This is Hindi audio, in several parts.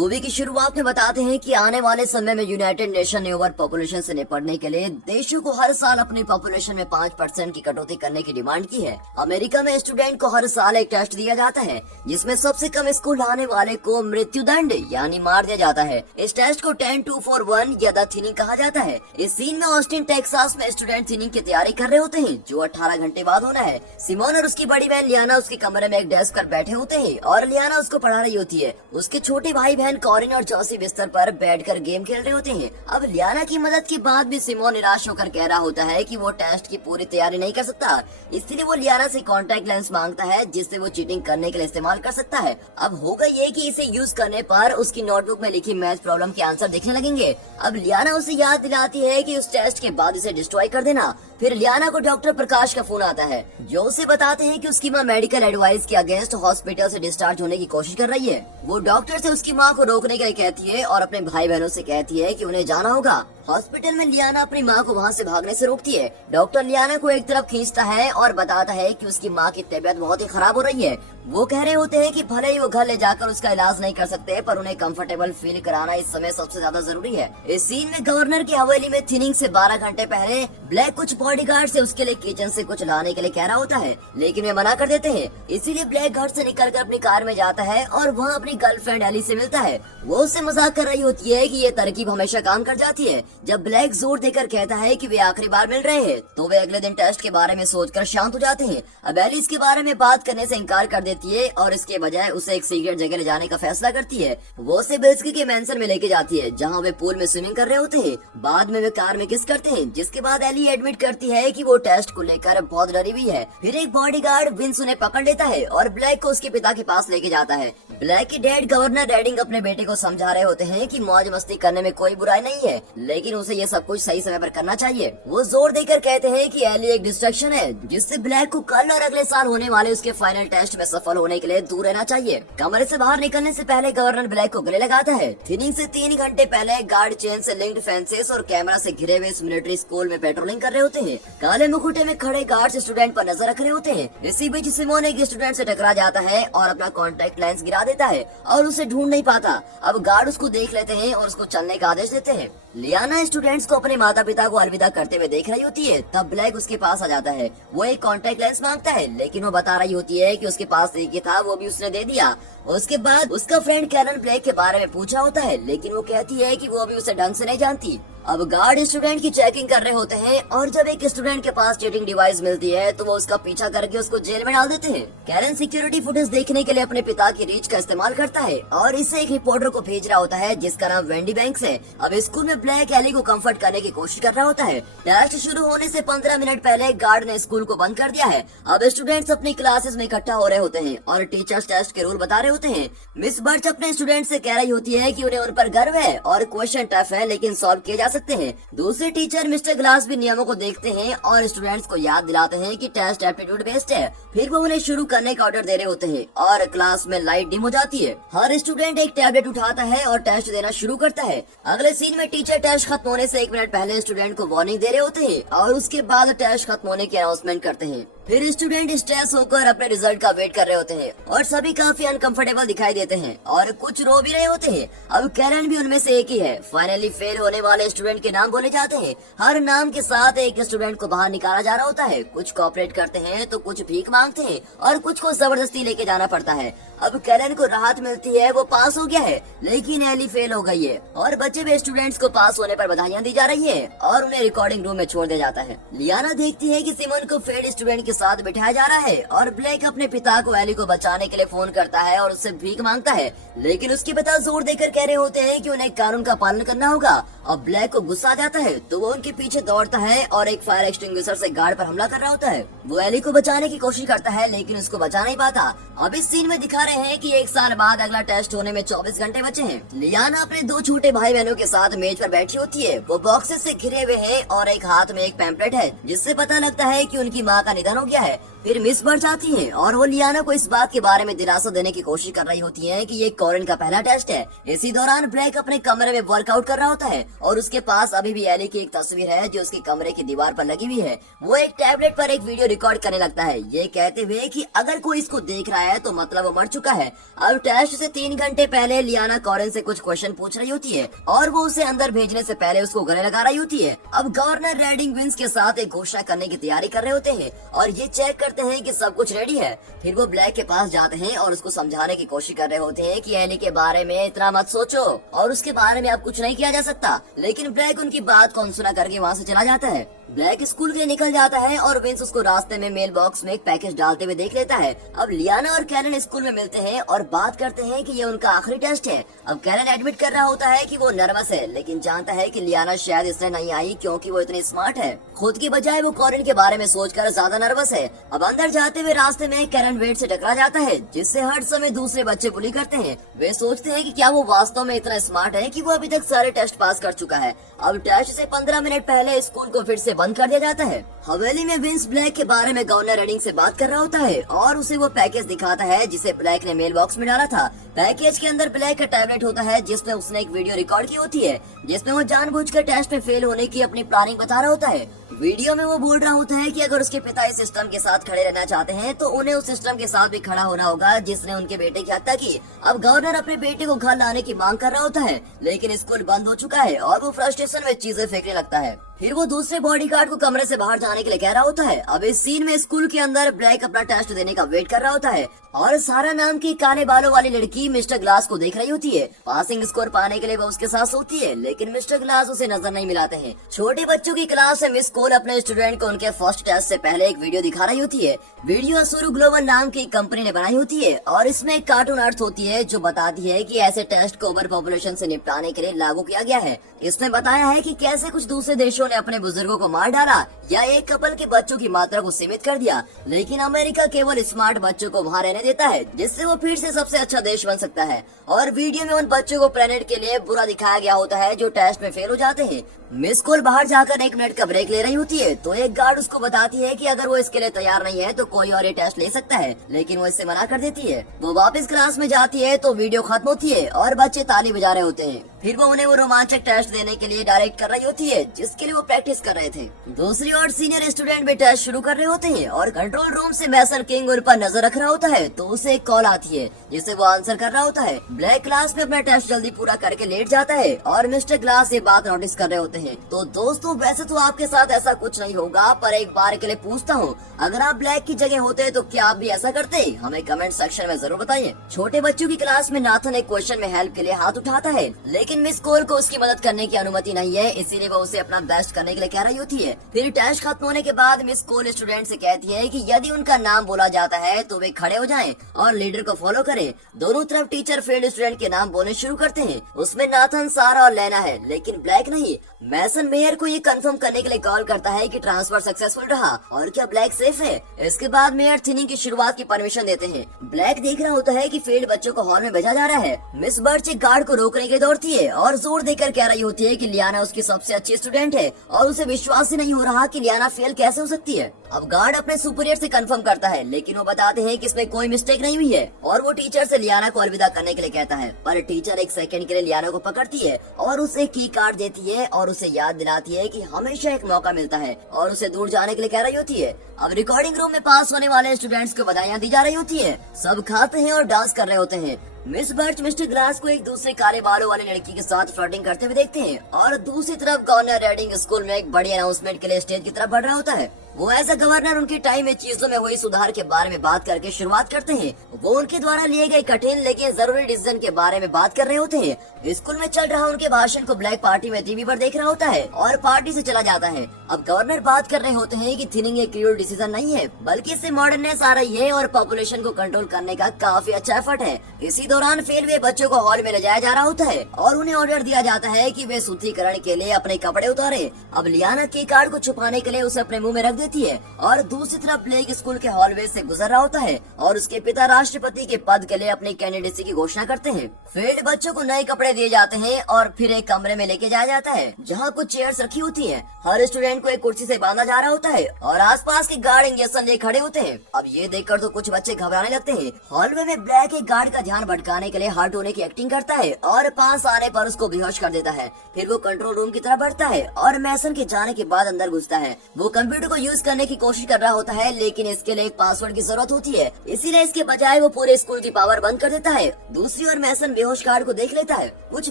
मूवी की शुरुआत में बताते हैं कि आने वाले समय में यूनाइटेड नेशन ने ओवर पॉपुलेशन से निपटने के लिए देशों को हर साल अपनी पॉपुलेशन में 5% की कटौती करने की डिमांड की है। अमेरिका में स्टूडेंट को हर साल एक टेस्ट दिया जाता है जिसमें सबसे कम स्कोर लाने वाले को मृत्युदंड यानी मार दिया जाता है। इस टेस्ट को 10-2-4-1 या द थिनिंग कहा जाता है। इस सीन में ऑस्टिन टेक्सास में स्टूडेंट थिनिंग की तैयारी कर रहे होते हैं जो 18 घंटे बाद होना है। सिमोन और उसकी बड़ी बहन लियाना उसके कमरे में एक डेस्क पर बैठे होते हैं और लियाना उसको पढ़ा रही होती है। उसके छोटे भाई बहन कॉरिन और जॉसी बिस्तर पर बैठकर गेम खेल रहे होते हैं। अब लियाना की मदद के बाद भी सिमोन निराश होकर कह रहा होता है कि वो टेस्ट की पूरी तैयारी नहीं कर सकता, इसलिए वो लियाना से कॉन्टैक्ट लेंस मांगता है जिससे वो चीटिंग करने के लिए इस्तेमाल कर सकता है। अब होगा ये कि इसे यूज करने पर उसकी नोटबुक में लिखी मैथ प्रॉब्लम के आंसर दिखने लगेंगे। अब लियाना उसे याद दिलाती है कि उस टेस्ट के बाद इसे डिस्ट्रॉय कर देना। फिर लियाना को डॉक्टर प्रकाश का फोन आता है जो उसे बताते हैं कि उसकी माँ मेडिकल एडवाइस के अगेंस्ट हॉस्पिटल से डिस्चार्ज होने की कोशिश कर रही है। वो डॉक्टर से उसकी माँ को रोकने के लिए कहती है और अपने भाई बहनों से कहती है कि उन्हें जाना होगा। हॉस्पिटल में लियाना अपनी माँ को वहाँ से भागने से रोकती है। डॉक्टर लियाना को एक तरफ खींचता है और बताता है कि उसकी माँ की तबीयत बहुत ही खराब हो रही है। वो कह रहे होते हैं कि भले ही वो घर ले जाकर उसका इलाज नहीं कर सकते पर उन्हें कंफर्टेबल फील कराना इस समय सबसे ज्यादा जरूरी है। इस सीन में गवर्नर की हवेली में थिनिंग से 12 घंटे पहले ब्लैक कुछ बॉडीगार्ड से उसके लिए किचन से कुछ लाने के लिए कह रहा होता है लेकिन वे मना कर देते हैं। इसीलिए ब्लैक घर से निकलकर अपनी कार में जाता है और वहाँ अपनी गर्लफ्रेंड एली से मिलता है। वो उससे मजाक कर रही होती है कि ये तरकीब हमेशा काम कर जाती है। जब ब्लैक जोर देकर कहता है कि वे आखिरी बार मिल रहे हैं तो वे अगले दिन टेस्ट के बारे में सोचकर शांत हो जाते हैं। अब एली इसके बारे में बात करने से इनकार कर देती है और इसके बजाय उसे एक सीक्रेट जगह ले जाने का फैसला करती है। वो उसे बिस्की के मेंशन में लेके जाती है जहाँ वे पूल में स्विमिंग कर रहे होते हैं। बाद में वे कार में किस करते हैं जिसके बाद एली एडमिट करती है कि वो टेस्ट को लेकर बहुत डरी हुई है। फिर एक बॉडीगार्ड विंस उन्हें पकड़ लेता है और ब्लैक को उसके पिता के पास लेके जाता है। ब्लैक के डैड गवर्नर रेडिंग अपने बेटे को समझा रहे होते हैं कि मौज मस्ती करने में कोई बुराई नहीं है लेकिन उसे ये सब कुछ सही समय पर करना चाहिए। वो जोर देकर कहते हैं कि एली एक डिस्ट्रैक्शन है जिससे ब्लैक को कल और अगले साल होने वाले उसके फाइनल टेस्ट में सफल होने के लिए दूर रहना चाहिए। कमरे से बाहर निकलने से पहले गवर्नर ब्लैक को गले लगाता है। थिनिंग से 3 घंटे पहले गार्ड चेन से लिंक्ड फेंसेस और कैमरा से घिरे हुए इस मिलिट्री स्कूल में पेट्रोलिंग कर रहे होते हैं। काले मुकुटे में खड़े गार्ड स्टूडेंट पर नजर रख रहे होते हैं। इसी बीच सिमोन एक स्टूडेंट से टकरा जाता है और अपना कॉन्टैक्ट लेंस गिरा देता है और उसे ढूंढ नहीं पाता। अब गार्ड उसको देख लेते हैं और उसको चलने का आदेश देते हैं। लियाना स्टूडेंट्स को अपने माता पिता को अलविदा करते हुए देख रही होती है। तब ब्लैक उसके पास आ जाता है। वो एक कॉन्टैक्ट लेंस मांगता है लेकिन वो बता रही होती है कि उसके पास एक ही था, वो भी उसने दे दिया। उसके बाद उसका फ्रेंड कैरन ब्लैक के बारे में पूछा होता है लेकिन वो कहती है कि वो भी उसे ढंग से नहीं जानती। अब गार्ड स्टूडेंट की चेकिंग कर रहे होते हैं और जब एक स्टूडेंट के पास चीटिंग डिवाइस मिलती है तो वो उसका पीछा करके उसको जेल में डाल देते हैं। कैरन सिक्योरिटी फुटेज देखने के लिए अपने पिता की रीच का इस्तेमाल करता है और इसे एक रिपोर्टर को भेज रहा होता है जिसका नाम वेंडी बैंक्स है। अब स्कूल में ब्लैक एली को कंफर्ट करने की कोशिश कर रहा होता है। टेस्ट शुरू होने से 15 मिनट पहले गार्ड ने स्कूल को बंद कर दिया है। अब स्टूडेंट्स अपनी क्लासेस में इकट्ठा हो रहे होते हैं और टीचर्स टेस्ट के रूल बता रहे होते हैं। मिस बर्च अपने स्टूडेंट से कह रही होती है कि उन्हें उन पर गर्व है और क्वेश्चन टफ है लेकिन सॉल्व किए जा सकते हैं। दूसरे टीचर मिस्टर ग्लास भी नियमों को देखते हैं और स्टूडेंट्स को याद दिलाते हैं कि टेस्ट एप्टीट्यूड बेस्ड है। फिर वो उन्हें शुरू करने का ऑर्डर दे रहे होते हैं और क्लास में लाइट डिम हो जाती है। हर स्टूडेंट एक टैबलेट उठाता है और टेस्ट देना शुरू करता है। अगले सीन में टीचर टेस्ट खत्म होने से 1 मिनट पहले स्टूडेंट को वार्निंग दे रहे होते हैं और उसके बाद टेस्ट खत्म होने की अनाउंसमेंट करते हैं। फिर स्टूडेंट स्ट्रेस होकर अपने रिजल्ट का वेट कर रहे होते हैं और सभी काफी अनकंफर्टेबल दिखाई देते हैं और कुछ रो भी रहे होते हैं। अब कैरन भी उनमें से एक ही है। फाइनली फेल होने वाले स्टूडेंट के नाम बोले जाते हैं। हर नाम के साथ एक स्टूडेंट को बाहर निकाला जा रहा होता है। कुछ कोऑपरेट करते हैं तो कुछ भीख मांगते हैं और कुछ को जबरदस्ती लेके जाना पड़ता है। अब कैरन को राहत मिलती है, वो पास हो गया है लेकिन एली फेल हो गई है और बचे हुए स्टूडेंट्स को पास होने पर बधाइयां दी जा रही है और उन्हें रिकॉर्डिंग रूम में छोड़ दिया जाता है। लियाना देखती है कि सिमोन को फेल स्टूडेंट के साथ बिठाया जा रहा है और ब्लैक अपने पिता को एली को बचाने के लिए फोन करता है और उससे भीख मांगता है लेकिन उसके पिता जोर देकर कह रहे होते हैं कि उन्हें कानून का पालन करना होगा। अब ब्लैक को गुस्सा आ जाता है तो वो उनके पीछे दौड़ता है और एक फायर एक्सटिंग्विशर से गार्ड पर हमला कर रहा होता है। वो एली को बचाने की कोशिश करता है लेकिन उसको बचा नहीं पाता। अब इस सीन में दिखा रहे हैं कि 1 साल बाद अगला टेस्ट होने में 24 घंटे बचे हैं। लियाना अपने 2 छोटे भाई बहनों के साथ मेज पर बैठी होती है। वो बॉक्सेस से घिरे हुए हैं और एक हाथ में एक पैम्पलेट है जिससे पता लगता है कि उनकी माँ का निधन हो गया है। फिर मिस बर्च आती है और वो लियाना को इस बात के बारे में दिलासा देने की कोशिश कर रही होती है कि ये कॉरेन का पहला टेस्ट है। इसी दौरान ब्लैक अपने कमरे में वर्कआउट कर रहा होता है और उसके पास अभी भी एली की एक तस्वीर है जो उसके कमरे की दीवार पर लगी हुई है। वो एक टैबलेट पर एक वीडियो रिकॉर्ड करने लगता है, ये कहते हुए कि अगर कोई इसको देख रहा है तो मतलब वो मर चुका है। अब टेस्ट से 3 घंटे पहले लियाना कॉरेन से कुछ क्वेश्चन पूछ रही होती है और वो उसे अंदर भेजने से पहले उसको गले लगा रही होती है। अब गवर्नर रेडिंग विंस के साथ एक घोषणा करने की तैयारी कर रहे होते हैं और ये चेक करते हैं कि सब कुछ रेडी है। फिर वो ब्लैक के पास जाते हैं और उसको समझाने की कोशिश कर रहे होते हैं कि एली के बारे में इतना मत सोचो और उसके बारे में अब कुछ नहीं किया जा सकता। लेकिन ब्लैक उनकी बात को अनसुना करके वहाँ से चला जाता है। ब्लैक स्कूल के लिए निकल जाता है और विंस उसको रास्ते में मेल बॉक्स में एक पैकेज डालते हुए देख लेता है। अब लियाना और कैरन स्कूल में मिलते हैं और बात करते हैं कि ये उनका आखिरी टेस्ट है। अब कैरन एडमिट कर रहा होता है कि वो नर्वस है, लेकिन जानता है कि लियाना शायद इसलिए नहीं आई क्योंकि वो इतनी स्मार्ट है। खुद की बजाय वो कॉरेन के बारे में सोचकर ज्यादा नर्वस है। अब अंदर जाते हुए रास्ते में कैरन वेट से टकरा जाता है, जिससे हर समय दूसरे बच्चे बुली करते हैं। वे सोचते हैं कि क्या वो वास्तव में इतना स्मार्ट है कि वो अभी तक सारे टेस्ट पास कर चुका है। अब टेस्ट से 15 मिनट पहले स्कूल को फिर से बंद कर दिया जाता है। हवेली में विंस ब्लैक के बारे में गवर्नर रेडिंग से बात कर रहा होता है और उसे वो पैकेज दिखाता है जिसे ब्लैक ने मेल बॉक्स में डाला था। पैकेज के अंदर ब्लैक का टैबलेट होता है जिसमें उसने एक वीडियो रिकॉर्ड की होती है, जिसमें वो जानबूझकर टेस्ट में फेल होने की अपनी प्लानिंग बता रहा होता है। वीडियो में वो बोल रहा होता है कि अगर उसके पिता इस सिस्टम के साथ खड़े रहना चाहते हैं तो उन्हें उस सिस्टम के साथ भी खड़ा होना होगा जिसने उनके बेटे की हत्या की। अब गवर्नर अपने बेटे को घर लाने की मांग कर रहा होता है, लेकिन स्कूल बंद हो चुका है और वो फ्रस्ट्रेशन में चीजें फेंकने लगता है। फिर वो दूसरे बॉडीगार्ड को कमरे से बाहर जाने के लिए कह रहा होता है। अब इस सीन में स्कूल के अंदर ब्लैक अपना टेस्ट देने का वेट कर रहा होता है और सारा नाम की काले बालों वाली लड़की मिस्टर ग्लास को देख रही होती है। पासिंग स्कोर पाने के लिए वो उसके साथ सोती है, लेकिन मिस्टर ग्लास उसे नजर नहीं मिलाते हैं। छोटे बच्चों की क्लास में मिस कोल अपने स्टूडेंट को उनके फर्स्ट टेस्ट से पहले एक वीडियो दिखा रही होती है। वीडियो असुरु ग्लोबल नाम की कंपनी ने बनाई होती है और इसमें एक कार्टून आर्ट होती है जो बताती है कि ऐसे टेस्ट को ओवर पॉपुलेशन से निपटाने के लिए लागू किया गया है। इसमें बताया है कि कैसे कुछ दूसरे देशों ने अपने बुजुर्गों को मार डाला या एक कपल के बच्चों की मात्रा को सीमित कर दिया, लेकिन अमेरिका केवल स्मार्ट बच्चों को वहाँ रहने देता है, जिससे वो फिर से सबसे अच्छा देश बन सकता है। और वीडियो में उन बच्चों को प्लेनेट के लिए बुरा दिखाया गया होता है जो टेस्ट में फेल हो जाते हैं। मिस कोल बाहर जाकर 1 मिनट का ब्रेक ले रही होती है तो एक गार्ड उसको बताती है कि अगर वो इसके लिए तैयार नहीं है तो कोई और ये टेस्ट ले सकता है, लेकिन वो इससे मना कर देती है। वो वापस क्लास में जाती है तो वीडियो खत्म होती है और बच्चे ताली बजा रहे होते हैं। फिर वो उन्हें वो रोमांचक टेस्ट देने के लिए डायरेक्ट कर रही होती है जिसके लिए वो प्रैक्टिस कर रहे थे। दूसरी ओर सीनियर स्टूडेंट भी टेस्ट शुरू कर रहे होते हैं और कंट्रोल रूम से मैसन किंग उन पर नजर रख रहा होता है तो उसे एक कॉल आती है जिसे वो आंसर कर रहा होता है। ब्लैक क्लास में अपना टेस्ट जल्दी पूरा करके लेट जाता है और मिस्टर ग्लास ये बात नोटिस कर रहे होते हैं। तो दोस्तों, वैसे तो आपके साथ ऐसा कुछ नहीं होगा, पर एक बार के लिए पूछता हूँ, अगर आप ब्लैक की जगह होते तो क्या आप भी ऐसा करते? हमें कमेंट सेक्शन में जरूर बताइए। छोटे बच्चों की क्लास में नाथन एक क्वेश्चन में हेल्प के लिए हाथ उठाता है, लेकिन मिस कोल को उसकी मदद करने की अनुमति नहीं है, इसीलिए वो उसे अपना बेस्ट करने के लिए कह रही होती है। फिर टेस्ट खत्म होने के बाद मिस कोल स्टूडेंट से कहती है कि यदि उनका नाम बोला जाता है तो वे खड़े हो जाएं और लीडर को फॉलो करें। दोनों तरफ टीचर फील्ड स्टूडेंट के नाम बोलने शुरू करते हैं। उसमें नाथन, सारा और लेना है, लेकिन ब्लैक नहीं। मैसन मेयर को ये कंफर्म करने के लिए कॉल करता है कि ट्रांसफर सक्सेसफुल रहा और क्या ब्लैक सेफ है। इसके बाद मेयर थिनिंग की शुरुआत की परमिशन देते हैं। ब्लैक देख रहा होता है कि फील्ड बच्चों को हॉल में भेजा जा रहा है। मिस बर्च एक गार्ड को रोकने के लिए दौड़ती है और जोर देकर कह रही होती है कि लियाना उसकी सबसे अच्छी स्टूडेंट है और उसे विश्वास ही नहीं हो रहा कि लियाना फेल कैसे हो सकती है। अब गार्ड अपने सुपीरियर से कंफर्म करता है, लेकिन वो बताते हैं कि इसमें कोई मिस्टेक नहीं हुई है और वो टीचर से लियाना को अलविदा करने के लिए कहता है। पर टीचर एक सेकंड के लिए लियाना को पकड़ती है और उसे की कार्ड देती है और उसे याद दिलाती है कि हमेशा एक मौका मिलता है और उसे दूर जाने के लिए कह रही होती है। अब रिकॉर्डिंग रूम में पास होने वाले स्टूडेंट्स को बधाइयां दी जा रही होती है। सब खाते हैं और डांस कर रहे होते हैं। मिस बर्च मिस्टर ग्लास को एक दूसरे काले बालों वाली लड़की के साथ फ्लर्टिंग करते हुए देखते हैं और दूसरी तरफ गवर्नर रेडिंग स्कूल में एक बड़ी अनाउंसमेंट के लिए स्टेज की तरफ बढ़ रहा होता है। वो एज अ गवर्नर उनके टाइम में चीजों में हुई सुधार के बारे में बात करके शुरुआत करते हैं। वो उनके द्वारा लिए गए कठिन लेकिन जरूरी डिसीजन के बारे में बात कर रहे होते हैं। स्कूल में चल रहा उनके भाषण को ब्लैक पार्टी में टीवी पर देख रहा होता है और पार्टी से चला जाता है। अब गवर्नर बात कर रहे होते हैं कि थिनिंग एक क्रूर डिसीजन नहीं है, बल्कि इससे मॉडर्ननेस आ रही है और पॉपुलेशन को कंट्रोल करने का काफी अच्छा एफर्ट है। इसी दौरान फेल हुए बच्चों को हॉल में ले जाया जा रहा होता है और उन्हें ऑर्डर दिया जाता है कि वे शुद्धिकरण के लिए अपने कपड़े उतारे। अब लियाना की कार्ड को छुपाने के लिए उसे अपने मुंह में रख देती है और दूसरी तरफ ब्लेक स्कूल के हॉलवे से गुजर रहा होता है और उसके पिता राष्ट्रपति के पद के लिए अपनी कैंडिडेसी की घोषणा करते हैं। फील्ड बच्चों को नए कपड़े दिए जाते हैं और फिर एक कमरे में लेके जाया जाता है जहाँ कुछ चेयर्स रखी होती हैं। हर स्टूडेंट को एक कुर्सी से बांधा जा रहा होता है और आसपास के गार्ड इंजेक्शन ले खड़े होते हैं। अब ये देखकर तो कुछ बच्चे घबराने लगते हैं। हॉलवे में ब्लैक एक गार्ड का ध्यान भटकाने के लिए हर्ट होने की एक्टिंग करता है और पास आने पर उसको बेहोश कर देता है। फिर वो कंट्रोल रूम की तरफ बढ़ता है और मैसन के जाने के बाद अंदर घुसता है। वो कंप्यूटर को यूज करने की कोशिश कर रहा होता है लेकिन इसके लिए एक पासवर्ड की जरूरत होती है, इसीलिए इसके बजाय वो पूरे स्कूल की पावर बंद कर देता है। दूसरी ओर मैसन बेहोश गार्ड को देख लेता है। कुछ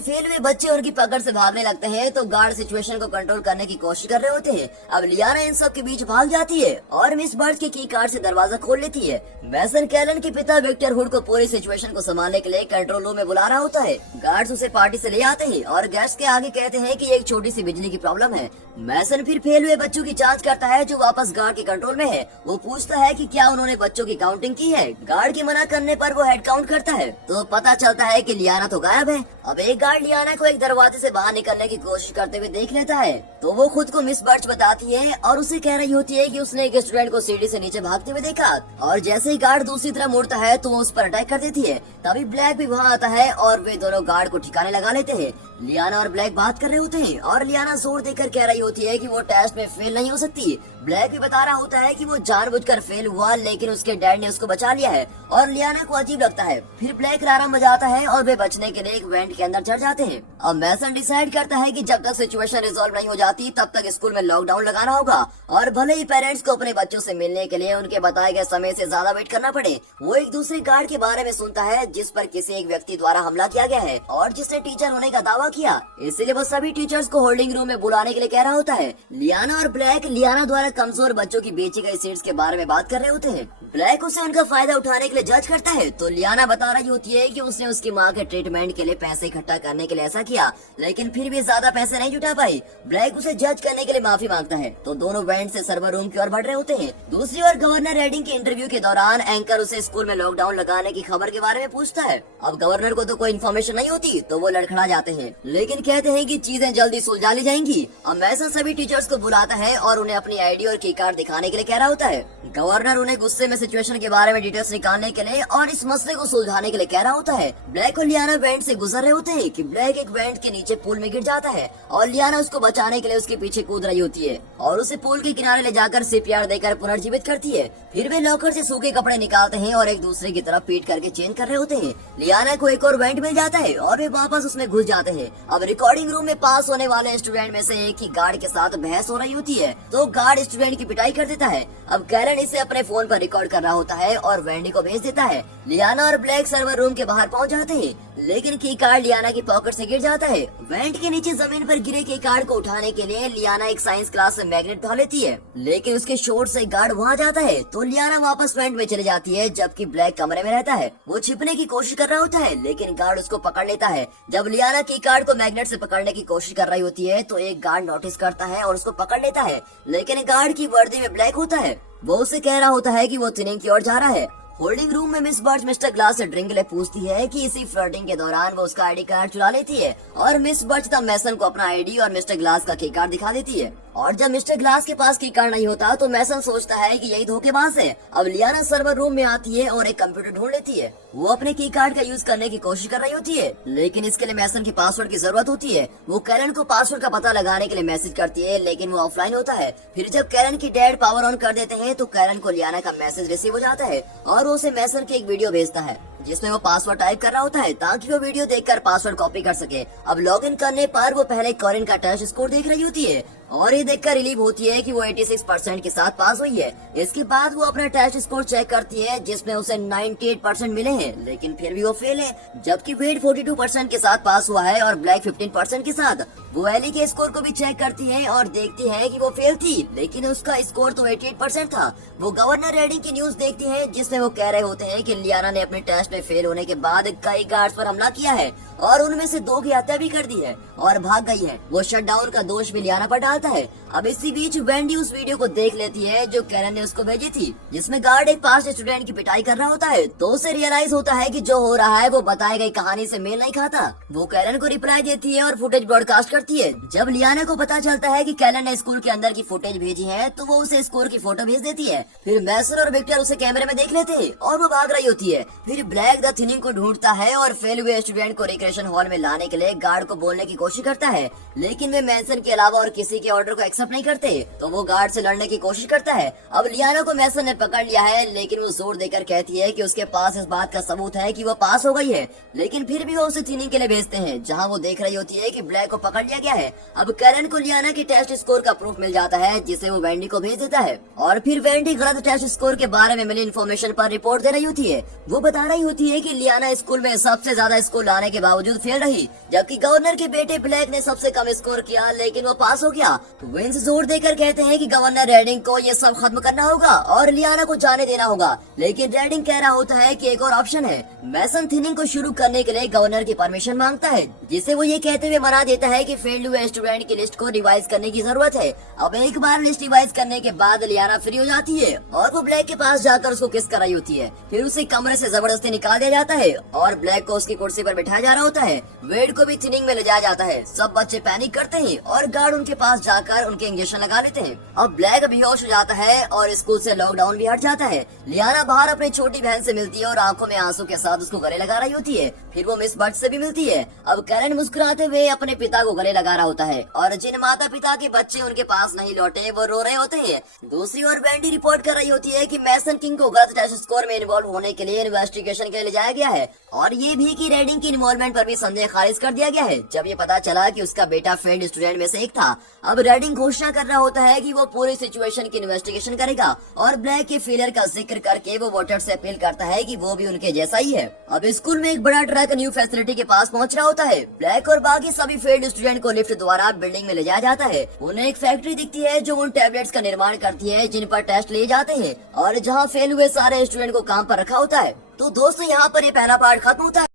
फेल हुए बच्चे उनकी पकड़ से भागने लगते हैं तो गार्ड सिचुएशन को कंट्रोल करने की कोशिश कर रहे होते हैं। अब लियाना इन सब के बीच भाग जाती है और मिस बर्ड के की कार्ड से दरवाजा खोल लेती है। मैसन कैलन के पिता विक्टर हुड को पूरी सिचुएशन को संभालने के लिए कंट्रोल रूम में बुला रहा होता है। गार्ड्स उसे पार्टी से ले आते हैं और गेस्ट के आगे कहते हैं कि एक छोटी सी बिजली की प्रॉब्लम है। मैसन फिर फेल हुए बच्चों की जांच करता है जो वापस गार्ड के कंट्रोल में है। वो पूछता है कि क्या उन्होंने बच्चों की काउंटिंग की है। गार्ड के मना करने पर वो हेड काउंट करता है तो पता चलता है कि लियाना तो गायब है। अब एक गार्ड लियाना को एक दरवाजे से बाहर निकलने की कोशिश करते हुए देख लेता है तो वो खुद को मिस बर्च बताती है और उसे कह रही होती है कि उसने एक स्टूडेंट को सीढ़ी से नीचे भागते हुए देखा और जैसे ही गार्ड दूसरी तरफ मुड़ता है तो वो उस पर अटैक कर देती है। तभी ब्लैक भी वहाँ आता है और वे दोनों गार्ड को ठिकाने लगा लेते हैं। लियाना और ब्लैक बात कर रहे होते हैं और लियाना जोर देकर कह रही होती है कि वो टेस्ट में फेल नहीं हो सकती। ब्लैक भी बता रहा होता है कि वो जानबूझकर फेल हुआ लेकिन उसके डैड ने उसको बचा लिया है और लियाना को अजीब लगता है। फिर ब्लैक अलार्म बजाता है और वे बचने के लिए एक वेंट के अंदर चढ़ जाते हैं। अब मैसन डिसाइड करता है कि जब तक सिचुएशन रिजॉल्व नहीं हो जाती तब तक स्कूल में लॉकडाउन लगाना होगा और भले ही पेरेंट्स को अपने बच्चों से मिलने के लिए उनके बताए गए समय से ज्यादा वेट करना पड़े। वो एक दूसरे गार्ड के बारे में सुनता है जिस पर किसी एक व्यक्ति द्वारा हमला किया गया है और जिसने टीचर होने का दावा किया, इसलिए वो सभी टीचर्स को होल्डिंग रूम में बुलाने के लिए कह रहा होता है। लियाना और ब्लैक लियाना द्वारा कमजोर बच्चों की बेची गई सीट्स के बारे में बात कर रहे होते हैं। ब्लैक उसे उनका फायदा उठाने के लिए जज करता है तो लियाना बता रही होती है कि उसने उसकी माँ के ट्रीटमेंट के लिए पैसे इकट्ठा करने के लिए ऐसा किया लेकिन फिर भी ज्यादा पैसे नहीं जुटा पाई। ब्लैक उसे जज करने के लिए माफी मांगता है तो दोनों वेंट से सर्वर रूम की ओर बढ़ रहे होते हैं। दूसरी ओर गवर्नर रेडिंग के इंटरव्यू के दौरान एंकर उसे स्कूल में लॉकडाउन लगाने की खबर के बारे में पूछता है। अब गवर्नर को तो कोई इन्फॉर्मेशन नहीं होती तो वो लड़खड़ा जाते हैं लेकिन कहते हैं कि चीजें जल्दी सुलझा ली जाएंगी। अब मैसन सभी टीचर्स को बुलाता है और उन्हें अपनी आईडी और की कार्ड दिखाने के लिए कह रहा होता है। गवर्नर उन्हें गुस्से में सिचुएशन के बारे में डिटेल्स निकालने के लिए और इस मसले को सुलझाने के लिए कह रहा होता है। ब्लैक और लियाना वेंट से गुजर रहे होते हैं कि ब्लैक एक वेंट के नीचे पूल में गिर जाता है और लियाना उसको बचाने के लिए उसके पीछे कूद रही होती है और उसे पूल के किनारे ले जाकर सीपीआर देकर पुनर्जीवित करती है। फिर वे लॉकर से सूखे कपड़े निकालते हैं और एक दूसरे की तरफ पीट करके चेंज कर रहे होते हैं। लियाना को एक और वेंट मिल जाता है और वे वापस उसमें घुस जाते हैं। अब रिकॉर्डिंग रूम में पास होने वाले स्टूडेंट में से एक ही गार्ड के साथ बहस हो रही होती है तो गार्ड स्टूडेंट की पिटाई कर देता है। अब कैरन इसे अपने फोन पर रिकॉर्ड कर रहा होता है और वेंडी को भेज देता है। लियाना और ब्लैक सर्वर रूम के बाहर पहुंच जाते हैं लेकिन की कार्ड लियाना की पॉकेट से गिर जाता है। वेंट के नीचे जमीन पर गिरे की कार्ड को उठाने के लिए लियाना एक साइंस क्लास से मैग्नेट उठा लेती है लेकिन उसके शॉट से गार्ड वहां जाता है तो लियाना वापस वेंट में चली जाती है जबकि ब्लैक कमरे में रहता है। वो छिपने की कोशिश कर रहा होता है लेकिन गार्ड उसको पकड़ लेता है। जब लियाना की कार्ड को मैग्नेट से पकड़ने की कोशिश कर रही होती है तो एक गार्ड नोटिस करता है और उसको पकड़ लेता है लेकिन गार्ड की वर्दी में ब्लैक होता है। वो उसे कह रहा होता है कि वो थिनिंग की ओर जा रहा है। होल्डिंग रूम में मिस बर्च मिस्टर ग्लास से ड्रिंक के लिए पूछती है कि इसी फ्लर्टिंग के दौरान वो उसका आईडी कार्ड चुरा लेती है और मिस बर्च तब मैसन को अपना आईडी और मिस्टर ग्लास का की कार्ड दिखा देती है और जब मिस्टर ग्लास के पास की कार्ड नहीं होता तो मैसन सोचता है कि यही धोखेबाज है। अब लियाना सर्वर रूम में आती है और एक कंप्यूटर ढूंढ लेती है। वो अपने की कार्ड का यूज करने की कोशिश कर रही होती है लेकिन इसके लिए मैसन के पासवर्ड की जरूरत होती है। वो कैरन को पासवर्ड का पता लगाने के लिए मैसेज करती है लेकिन वो ऑफलाइन होता है। फिर जब कैरन की डैड पावर ऑन कर देते हैं तो कैरन को लियाना का मैसेज रिसीव हो जाता है और वो उसे मैसन की एक वीडियो भेजता है जिसमें वो पासवर्ड टाइप कर रहा होता है ताकि वो वीडियो देखकर पासवर्ड कॉपी कर सके। अब लॉगिन करने पर वो पहले कॉरिन का टेस्ट स्कोर देख रही होती है और ये देखकर रिलीव होती है कि वो 86% के साथ पास हुई है। इसके बाद वो अपना टेस्ट स्कोर चेक करती है जिसमें उसे 98% मिले हैं लेकिन फिर भी वो फेल है जबकि वेट 42% के साथ पास हुआ है और ब्लैक 15% के साथ। वो एली के स्कोर को भी चेक करती है और देखती है कि वो फेल थी लेकिन उसका स्कोर तो 88% था। वो गवर्नर रेडिंग की न्यूज देखती है जिसमें वो कह रहे होते हैं कि लियाना ने अपने टेस्ट में फेल होने के बाद कई गार्ड्स पर हमला किया है और उनमें से 2 की हत्या भी कर दी है और भाग गई है। वो शटडाउन का दोष भी लियाना पर डाल जाता है। अब इसी बीच वेंडी उस वीडियो को देख लेती है जो कैरन ने उसको भेजी थी, जिसमें गार्ड एक पास्ट स्टूडेंट की पिटाई कर रहा होता है। तो उसे रियलाइज होता है कि जो हो रहा है वो बताई गई कहानी से मेल नहीं खाता। वो कैरन को रिप्लाई देती है और फुटेज ब्रॉडकास्ट करती है। जब लियाना को पता चलता है कि कैरन ने स्कूल के अंदर की फुटेज भेजी है तो वो उसे स्कोर की फोटो भेज देती है। फिर मैसन और विक्टर उसे कैमरे में देख लेते हैं और वो भाग रही होती है। फिर ब्लैक द थिनिंग को ढूंढता है और फेल हुए स्टूडेंट को रिक्रिएशन हॉल में लाने के लिए गार्ड को बोलने की कोशिश करता है, लेकिन वे मैसन के अलावा और किसी के ऑर्डर को एक्सेप्ट नहीं करते। तो वो गार्ड से लड़ने की कोशिश करता है। अब लियाना को मैसन ने पकड़ लिया है, लेकिन वो जोर देकर कहती है कि उसके पास इस बात का सबूत है कि वो पास हो गई है, लेकिन फिर भी वो उसे थिनिंग के लिए भेजते हैं, जहाँ वो देख रही होती है कि ब्लैक को पकड़ लिया गया है। अब कैरन को लियाना के टेस्ट स्कोर का प्रूफ मिल जाता है, जिसे वो वेंडी को भेज देता है। और फिर वेंडी गलत टेस्ट स्कोर के बारे में मिली इन्फॉर्मेशन पर रिपोर्ट दे रही होती है। वो बता रही होती है कि लियाना स्कूल में सबसे ज्यादा स्कोर लाने के बावजूद फेल रही, जबकि गवर्नर के बेटे ब्लैक ने सबसे कम स्कोर किया, लेकिन वो पास हो गया। विंस जोर देकर कहते हैं कि गवर्नर रेडिंग को ये सब खत्म करना होगा और लियाना को जाने देना होगा, लेकिन रेडिंग कह रहा होता है कि एक और ऑप्शन है। मैसन थिनिंग को शुरू करने के लिए गवर्नर की परमिशन मांगता है, जिसे वो ये कहते हुए मना देता है कि फेल्ड हुए स्टूडेंट की लिस्ट को रिवाइज करने की जरूरत है। अब एक बार लिस्ट रिवाइज करने के बाद लियाना फ्री हो जाती है और वो ब्लैक के पास जाकर उसको किस कर रही होती है। फिर उसे कमरे से जबरदस्ती निकाल दिया जाता है और ब्लैक को उसकी कुर्सी पर बिठाया जा रहा होता है। वेड को भी थिनिंग में ले जाया जाता है। सब बच्चे पैनिक करते हैं और गार्ड उनके पास जाकर उनके इंजेक्शन लगा लेते हैं। अब ब्लैक बेहोश हो जाता है और स्कूल से लॉकडाउन भी हट जाता है। लियाना बाहर अपनी छोटी बहन से मिलती है और आंखों में आंसू के साथ उसको गले लगा रही होती है। फिर वो मिस बट से भी मिलती है। अब कैरन मुस्कुराते हुए अपने पिता को गले लगा रहा होता है और जिन माता पिता के बच्चे उनके पास नहीं लौटे वो रो रहे होते हैं। दूसरी ओर वेंडी रिपोर्ट कर रही होती है कि मैसन किंग को गलत टेस्ट स्कोर में इन्वॉल्व होने के लिए इन्वेस्टिगेशन के लिए ले जाया गया है और ये भी कि रेडिंग की इन्वॉल्वमेंट पर भी संदेह खारिज कर दिया गया है, जब ये पता चला कि उसका बेटा फेल्ड स्टूडेंट में से एक था। अब रेडिंग घोषणा कर रहा होता है कि वो पूरी सिचुएशन की इन्वेस्टिगेशन करेगा और ब्लैक के फेलियर का जिक्र करके वो वोटर से अपील करता है कि वो भी उनके जैसा ही है। अब स्कूल में एक बड़ा ट्रक न्यू फैसिलिटी के पास पहुंच रहा होता है। ब्लैक और बाकी सभी फेल्ड स्टूडेंट को लिफ्ट द्वारा बिल्डिंग में ले जाया जाता है। उन्हें एक फैक्ट्री दिखती है जो उन टैबलेट्स का निर्माण करती है जिन पर टेस्ट लिए जाते हैं और जहाँ फेल हुए सारे स्टूडेंट को काम पर रखा होता है। तो दोस्तों यहाँ पर ये पहला पार्ट खत्म होता है।